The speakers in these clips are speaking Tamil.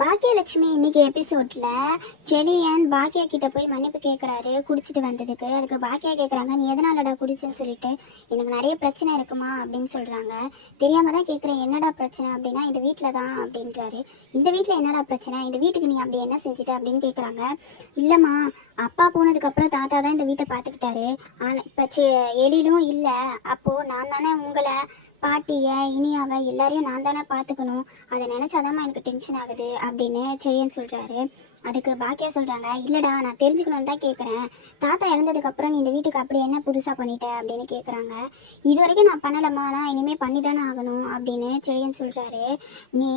பாக்கியலட்சுமி இன்னைக்கு எபிசோட்ல செழியன் பாக்கியா கிட்ட போய் மன்னிப்பு கேட்குறாரு குடிச்சிட்டு வந்ததுக்கு. அதுக்கு பாக்கியா கேட்குறாங்க, நீ எதனாலடா குடிச்சேன்னு சொல்லிட்டு. எனக்கு நிறைய பிரச்சனை இருக்குமா அப்படின்னு சொல்றாங்க. தெரியாம தான் கேட்குறேன், என்னடா பிரச்சனை அப்படின்னா இந்த வீட்டில் தான் அப்படின்றாரு. இந்த வீட்டில் என்னடா பிரச்சனை, இந்த வீட்டுக்கு நீ அப்படி என்ன செஞ்சுட்ட அப்படின்னு கேட்குறாங்க. இல்லைம்மா, அப்பா போனதுக்கப்புறம் தாத்தா தான் இந்த வீட்டை பார்த்துக்கிட்டாரு. ஆனால் இப்போ எழிலும் இல்லை, அப்போது நான் தானே உங்களை பாட்டியை இனியாவை எல்லாரையும் நான் தானே பார்த்துக்கணும். அதை நினச்சாதாம்மா எனக்கு டென்ஷன் ஆகுது அப்படின்னு செழியன் சொல்கிறாரு. அதுக்கு பாக்கியா சொல்கிறாங்க, இல்லைடா நான் தெரிஞ்சுக்கணுன்னு தான் கேட்குறேன். தாத்தா இறந்ததுக்கப்புறம் நீ இந்த வீட்டுக்கு அப்படி என்ன புதுசாக பண்ணிட்ட அப்படின்னு கேட்குறாங்க. இது வரைக்கும் நான் பண்ணலம்மா, நான் இனிமேல் பண்ணி தானே ஆகணும் அப்படின்னு செழியன் சொல்கிறாரு. நீ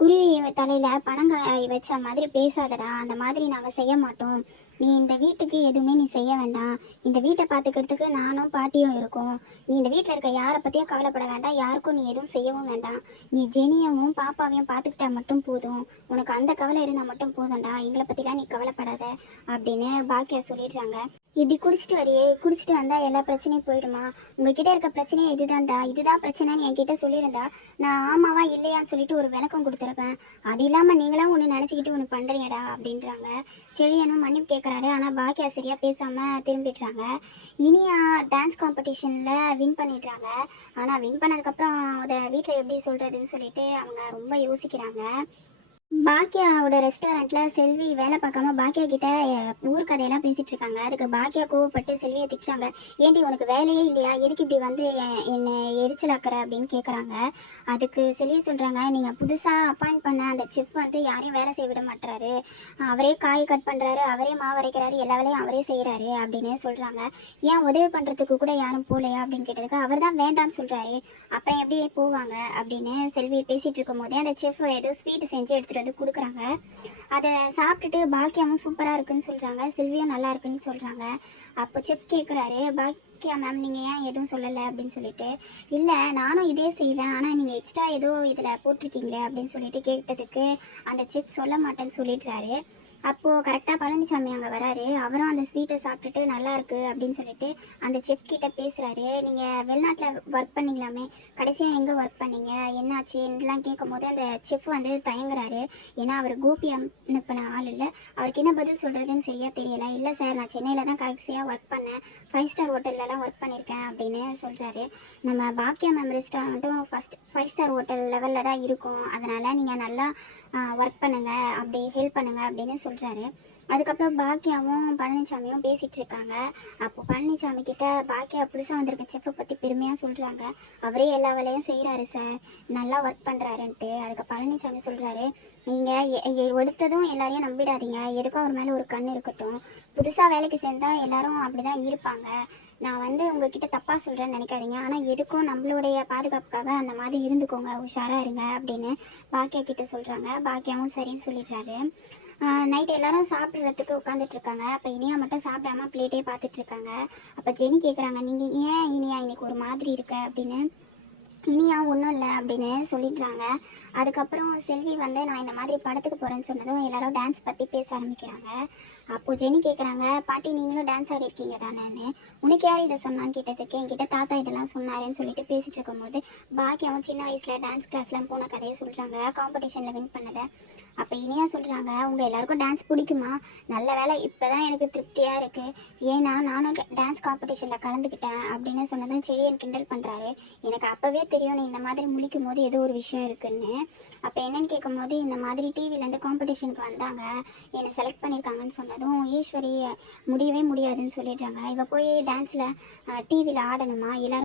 குருவி தலையில் பனங்காய் வச்ச மாதிரி பேசாதடா, அந்த மாதிரி நாங்கள் செய்ய மாட்டோம். நீ இந்த வீட்டுக்கு எதுவுமே நீ செய்ய வேண்டாம். இந்த வீட்டை பார்த்துக்கிறதுக்கு நானும் பாட்டியும் இருக்கோம். நீ இந்த வீட்டில் இருக்க யாரை பற்றியும் கவலைப்பட வேண்டாம், யாருக்கும் நீ எதுவும் செய்யவும் வேண்டாம். நீ ஜெனியவும் பாப்பாவையும் பார்த்துக்கிட்டா மட்டும் போதும். உனக்கு அந்த கவலை இருந்தால் மட்டும் போதும்டா, எங்களை பற்றிலாம் நீ கவலைப்படாத அப்படின்னு பாக்கியா சொல்லிடுறாங்க. இப்படி குடிச்சிட்டு வரியே, குடிச்சிட்டு வந்தால் எல்லா பிரச்சனையும் போயிடுமா? உங்ககிட்ட இருக்க பிரச்சனையே இதுதான்டா, இதுதான் பிரச்சனைன்னு என்கிட்ட சொல்லியிருந்தா நான் ஆமாவா இல்லையான்னு சொல்லிட்டு ஒரு விளக்கம் கொடுத்துருப்பேன். அது இல்லாமல் நீங்களாம் ஒன்று நினச்சிக்கிட்டு ஒன்று பண்ணுறீங்கடா அப்படின்றாங்க. செழியனும் மன்னிப்பு கேட்குறாரு. ஆனால் பாக்கியா சரியாக பேசாமல் திரும்பிடுறாங்க. இனியா டான்ஸ் காம்படிஷனில் வின் பண்ணிடுறாங்க. ஆனால் வின் பண்ணதுக்கப்புறம் அதை வீட்டில் எப்படி சொல்கிறதுன்னு சொல்லிட்டு அவங்க ரொம்ப யோசிக்கிறாங்க. பாக்கியாவோட ரெஸ்டாரண்ட்டில் செல்வி வேலை பார்க்காம பாக்கியா கிட்ட ஊர் கதையெல்லாம் பேசிகிட்டு இருக்காங்க. அதுக்கு பாக்கியா கோவப்பட்டு செல்வியை திட்டுறாங்க. ஏன்டி உனக்கு வேலையே இல்லையா, எதுக்கு இப்படி வந்து என்னை எரிச்சலாக்குற அப்படின்னு கேட்குறாங்க. அதுக்கு செல்வி சொல்கிறாங்க, நீங்கள் புதுசாக அப்பாயிண்ட் பண்ண அந்த செஃப் வந்து யாரையும் வேலை செய்ய விட மாட்டுறாரு. அவரே காய் கட் பண்ணுறாரு, அவரே மாவு அரைக்கிறாரு, எல்லா வேலையும் அவரே செய்கிறாரு அப்படின்னு சொல்கிறாங்க. ஏன் உதவி பண்ணுறதுக்கு கூட யாரும் போகலையா அப்படின்னு கேட்டதுக்கு அவர் தான் வேண்டான்னு சொல்கிறாரு, அப்புறம் எப்படி போவாங்க அப்படின்னு செல்வி பேசிகிட்டு இருக்கும் போதே அந்த செஃப் ஏதோ ஸ்வீட்டு செஞ்சு எடுத்துகிட்டு வந்து கொடுக்குறாங்க. அதை சாப்பிட்டுட்டு பாக்கியாவும் சூப்பராக இருக்குன்னு சொல்கிறாங்க, செல்வியும் நல்லா இருக்குன்னு சொல்கிறாங்க. அப்போ செஃப் கேட்குறாரு, பாக்கியா மேம் நீங்கள் ஏன் எதுவும் சொல்லலை அப்படின்னு சொல்லிட்டு. இல்லை நானும் இதே செய்வேன், ஆனால் நீங்கள் எக்ஸ்ட்ரா ஏதோ இதில் போட்டிருக்கீங்களே அப்படின்னு சொல்லிட்டு கேட்டதுக்கு அந்த செஃப் சொல்ல மாட்டேன்னு சொல்லிடுறாரு. அப்போது கரெக்டாக பழனிசாமி அங்கே வராரு. அவரும் அந்த ஸ்வீட்டை சாப்பிட்டுட்டு நல்லா இருக்கு அப்படின்னு சொல்லிட்டு அந்த செஃப் கிட்ட பேசுகிறாரு. நீங்கள் வெளிநாட்டில் ஒர்க் பண்ணிங்களாமே, கடைசியாக எங்கே ஒர்க் பண்ணீங்க, என்னாச்சுன்னெலாம் கேட்கும் போது அந்த செஃப் வந்து தயங்குறாரு. ஏன்னா அவர் கோபி அனுப்பின ஆள் இல்லை, அவருக்கு என்ன பதில் சொல்கிறதுன்னு சரியாக தெரியலை. இல்லை சார், நான் சென்னையில் தான் கடைசியாக ஒர்க் பண்ணேன், 5 ஸ்டார் ஹோட்டல்லலாம் ஒர்க் பண்ணியிருக்கேன் அப்படின்னு சொல்கிறாரு. நம்ம பாக்கியா மேம் ரெஸ்டாரண்ட்டும் 5 ஸ்டார் ஹோட்டல் லெவலில் தான் இருக்கும், அதனால் நீங்கள் நல்லா ஒர்க் பண்ணுங்கள், அப்படி ஹெல்ப் பண்ணுங்கள் அப்படின்னு சொல்கிறாரு. அதுக்கப்புறம் பாக்கியாவும் பழனிசாமியும் பேசிகிட்டு இருக்காங்க. அப்போ பழனிசாமி கிட்ட பாக்கியா புதுசாக வந்திருக்க செஃப்பை பற்றி பெருமையாக சொல்கிறாங்க. அவரே எல்லா வேலையும் செய்கிறாரு சார், நல்லா ஒர்க் பண்ணுறாருன்ட்டு. அதுக்கு பழனிசாமி சொல்கிறாரு, நீங்கள் எடுத்ததும் எல்லாரையும் நம்பிடாதீங்க, எதுக்கும் அவர் மேலே ஒரு கண் இருக்கட்டும். புதுசாக வேலைக்கு சேர்ந்தால் எல்லாரும் அப்படி தான் இருப்பாங்க. நான் வந்து உங்ககிட்ட தப்பாக சொல்கிறேன்னு நினைக்காதீங்க, ஆனால் எதுக்கும் நம்மளுடைய பாதுகாப்புக்காக அந்த மாதிரி இருந்துக்கோங்க, உஷாராக இருங்க அப்படின்னு பாக்கியா கிட்ட சொல்கிறாங்க. பாக்கியாவும் சரின்னு சொல்லிடுறாரு. நைட் எல்லாரும் சாப்பிட்றதுக்கு உட்காந்துட்ருக்காங்க. அப்போ இனியா மட்டும் சாப்பிடாம பிளேட்டே பார்த்துட்ருக்காங்க. அப்போ ஜெனி கேட்குறாங்க, நீங்கள் ஏன் இனியா இன்னைக்கு ஒரு மாதிரி இருக்க அப்படின்னு. இனியா ஒன்றும் இல்லை அப்படின்னு சொல்லிடுறாங்க. அதுக்கப்புறம் செல்வி வந்து நான் இந்த மாதிரி படத்துக்கு போகிறேன்னு சொன்னதும் எல்லாரும் டான்ஸ் பற்றி பேச ஆரம்பிக்கிறாங்க. அப்போது ஜெனி கேட்குறாங்க, பாட்டி நீங்களும் டான்ஸ் ஆடி இருக்கீங்க தானேன்னு. உனக்கு யார் இதை சொன்னான்னு கேட்டதுக்கு என்கிட்ட தாத்தா இதெல்லாம் சொன்னாருன்னு சொல்லிட்டு பேசிகிட்டு இருக்கும்போது பாக்கியாவும் சின்ன வயசில் டான்ஸ் கிளாஸ்லாம் போன கதையை சொல்கிறாங்க, காம்படிஷனில் வின் பண்ணதை. அப்போ இனியா சொல்கிறாங்க, உங்கள் எல்லாருக்கும் டான்ஸ் பிடிக்குமா, நல்ல வேலை, இப்போ தான் எனக்கு திருப்தியாக இருக்குது, ஏன்னா நானும் டான்ஸ் காம்படிஷனில் கலந்துக்கிட்டேன் அப்படின்னு சொன்னதும் செழியன் கிண்டல் பண்ணுறாரு. எனக்கு அப்போவே தெரியும் நீ இந்த மாதிரி முழிக்கும் போது ஏதோ ஒரு விஷயம் இருக்குன்னு. அப்போ என்னென்னு கேட்கும்போது இந்த மாதிரி டிவிலேருந்து காம்படிஷனுக்கு வந்தாங்க, என்னை செலக்ட் பண்ணியிருக்காங்கன்னு சொன்னதும் ஈஸ்வரி முடியவே முடியாதுன்னு சொல்லிடுறாங்க. இவ போய் டான்ஸில் டிவியில் ஆடணுமா, எல்லாரும்